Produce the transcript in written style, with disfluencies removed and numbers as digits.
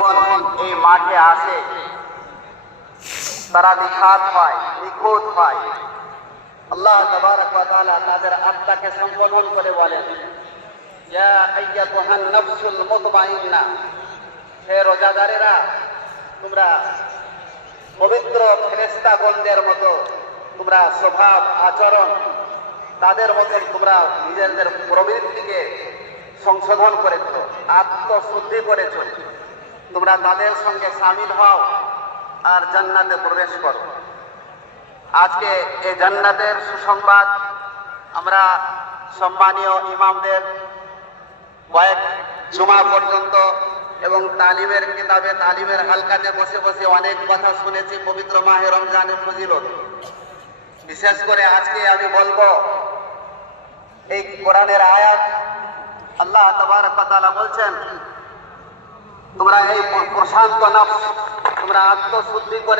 এই মাঠে আসে তারা নিখাত হয়, নিখুঁত হয়। আল্লাহ তাবারক ওয়া তাআলা তাদের আত্মাকে সম্বোধন করে বলেন, ইয়া আইয়াতুহান নাফসুল মুতমাইন্নাহ, হে রোজাদারেরা, তোমরা পবিত্র ফেরেশতাগণদের মতো তোমরা স্বভাব আচরণ তাদের মতো তোমরা নিজেদের প্রবৃত্তিকে সংশোধন করেছ, আত্মশুদ্ধি করেছ। তোমরা তাদের সঙ্গে শামিল হও আর জান্নাতে প্রবেশ করো। আজকে এই জান্নাতের সুসংবাদ আমরা সম্মানীয় ইমামদের কয়েক জুমা পর্যন্ত এবং তালিমের কিতাবে তালিমের হালকাতে বসে বসে অনেক কথা শুনেছি পবিত্র মাহে রমজানের ফজিলত। বিশেষ করে আজকে আমি বলবো এই কোরআনের আয়াত। আল্লাহ তাবারক ওয়া তাআলা বলছেন, তোমরা এই প্রশান্ত নফস তোমরা আত্মশুদ্ধি করে